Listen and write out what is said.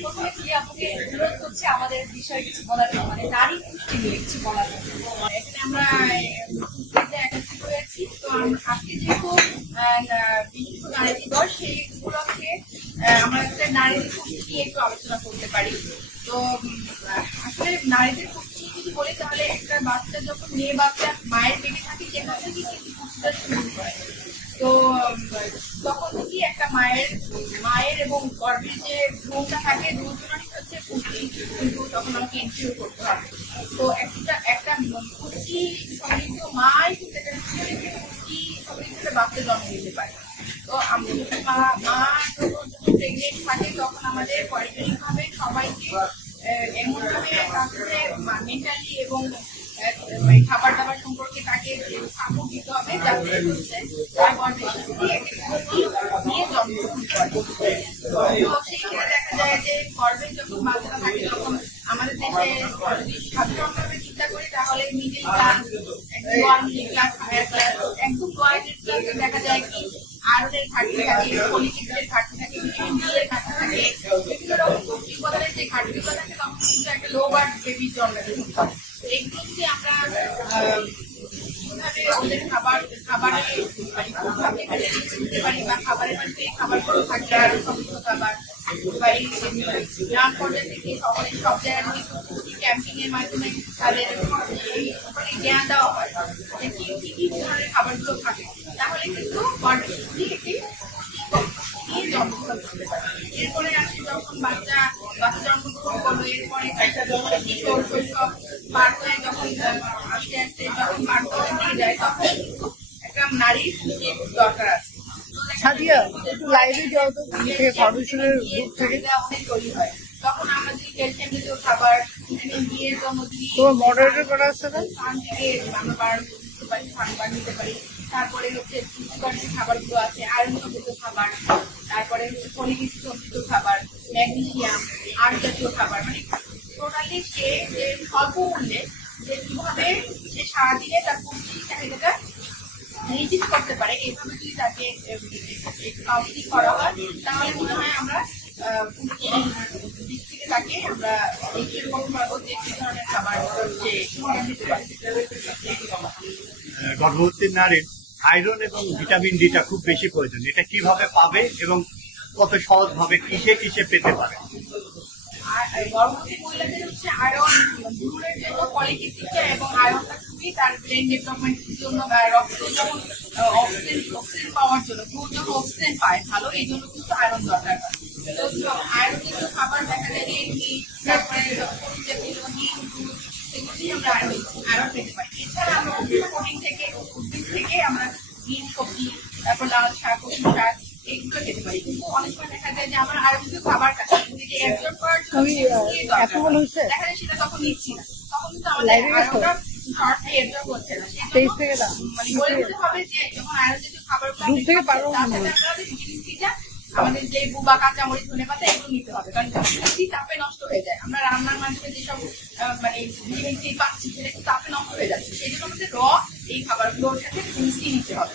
প্রথমে কি আপনাকে অনুরোধ করছি আমাদের বিষয়ে কিছু বলার জন্য, মানে নারী পুষ্টি নিয়ে কিছু বলার জন্য। এখানে আমরা একত্রিত হয়েছি। তো আজকে যেহেতু বিশ্ব নারী দিবস, সেই উপলক্ষে আমরা নারীদের পুষ্টি নিয়ে একটু আলোচনা করতে পারি। তো আসলে নারীদের পুষ্টি যদি বলি, তাহলে একটা বাচ্চা যখন মেয়ে বাচ্চা মায়ের পেটে থাকে সেখান থেকে কিন্তু পুষ্টিটা শুরু হয়। তো তখন থেকে একটা মায়ের এবং গর্ভে যে ভ্রূণটা থাকে, দুজনেরই হচ্ছে পুষ্টি কিন্তু তখন আমাকে এনশিওর করতে হবে। তো একটা পুষ্টি সমৃদ্ধ মাই কিন্তু একটা পুষ্টি সমৃদ্ধ বাচ্চা জন্ম দিতে পারে। তো মা যখন প্রেগনেন্ট থাকে, তখন আমাদের পারিবারিক ভাবে সবাইকে এমন ভাবে মেন্টালি এবং খাবার দাবার সম্পর্কে তাকে সাপোর্ট দিতে হবে, যাতে নিয়ে জন্মগ্রহণ করে। তো সেই ক্ষেত্রে দেখা যায় যে গর্ভে যখন বাচ্চারা থাকে, তখন আমাদের দেশে যদি সাধারণভাবে চিন্তা করি, তাহলে middle class, middle class, higher class, একদম লোয়ারের ক্লাসে দেখা যায় কি আয়রনের ঘাটতি থাকে, ফলিক অ্যাসিডের ঘাটতি থাকে, ভিটামিন ডি এর ঘাটতি থাকে, বিভিন্ন রকম পুষ্টি উপাদানের যে ঘাটতিগুলো থাকে, তখন কিন্তু একটা লো বার্থ বেবি জন্মে। এইগুলো যদি আমরা কিভাবে ওদের খাবারের দিতে পারি, বা খাবারের মধ্যে খাবারগুলো থাকবে আরো সমৃদ্ধ খাবার, বা এই গ্রাম পর্যায়ে থেকে শহরের সব জায়গায় ক্যাম্পিং এর মাধ্যমে তাদের জ্ঞান দেওয়া হয় যে কি কি ধরনের খাবারগুলো থাকে, তাহলে কিন্তু গর্ভবতী একটি নিয়ে জন্মগ্রহণ করতে পারে। এরপরে আসে যখন বাচ্চা জন্মগ্রহণ করলো, এরপরে কিশোর শৈশব পার হয়ে যখন আস্তে আস্তে যখন বার্ধক্যের দিকে যায়, তখন কিন্তু একটা নারীর পুষ্টির দরকার আছে। সাদিয়া, একটু লাইভে যাও তো থেকে ফাউন্ডেশনের গ্রুপ থেকে। অনেক তৈরি হয়, তখন আমরা যদি ক্যালসিয়াম জাতীয় খাবার, ভিটামিন ডি এর জন্য তোমার মডারেটর করা আছে না, স্থান থেকে আমরা বাড়ানো করতে পারি, স্থান বাড়িয়ে পারি। তারপরে হচ্ছে পুষ্টিকর যে খাবারগুলো আছে, আয়রন সমৃদ্ধ খাবার, তারপরে হচ্ছে ফলিক অ্যাসিড সমৃদ্ধ খাবার, ম্যাগনেসিয়াম, আর্ট জাতীয় খাবার, মানে টোটালি সে যে স্বল্প মূল্যে যে কিভাবে সে সারাদিনে তার পুষ্টি চাহিদাটা নিশ্চিত করতে পারে, এইভাবে যদি তাকে কাউন্সিলিং করা হয়, তাহলে মনে হয় আমরা দিক থেকে তাকে আমরা এরকম পাবো যে কি ধরনের খাবার দিতে পারি। গর্ভবতী নারীর আয়রন এবং ভিটামিন ডিটা খুব বেশি প্রয়োজন। এটা কিভাবে পাবে এবং কত সহজ ভাবে কিসে কিসে পেতে পারে? গর্ভবতী মহিলাদের হচ্ছে আয়রন ভ্রূণের জন্য ফলিক অ্যাসিড এবং আয়রনটা খুবই তার ব্রেন ডেভেলপমেন্টের জন্য, বা রক্ত যখন অক্সিজেন পাওয়ার জন্য, ভ্রূণ যখন অক্সিজেন পায় ভালো, এই জন্য কিন্তু আয়রন দরকার হয়। তো আয়রন জাতীয় খাবার দেখা যায় তারপরে সেগুলি আমরা আয়রন পেতে পারি। এছাড়া আমরা প্রোটিন থেকে, উদ্ভিদ থেকে আমরা গ্রিন সবজি, তারপর লাল শাক, কচু শাক, এগুলো খেতে পারি। কিন্তু অনেক সময় দেখা যায় যে আমার আয়রন জাতীয় খাবার খাচ্ছি, কিন্তু অ্যাবজর্ব করার জন্য দেখা যায় সেটা তখন নিচ্ছি না, তখন কিন্তু আমাদের আয়রনটা শর্টলি অ্যাবজর্ব হচ্ছে না। মানে বলে দিতে হবে যে যখন আয়রন জাতীয় খাবারগুলো আমাদের যে বুবা, কাঁচামরিচ, ধনেপাতা এগুলো নিতে হবে, কারণ তাপে নষ্ট হয়ে যায়। আমরা রান্নার মাধ্যমে যেসব মানে ভিটামিন সি পাচ্ছি, সেটা কিন্তু তাপে নষ্ট হয়ে যাচ্ছে। সেই জন্য আমাদের এই খাবারগুলোর সাথে মিশিয়ে নিতে হবে।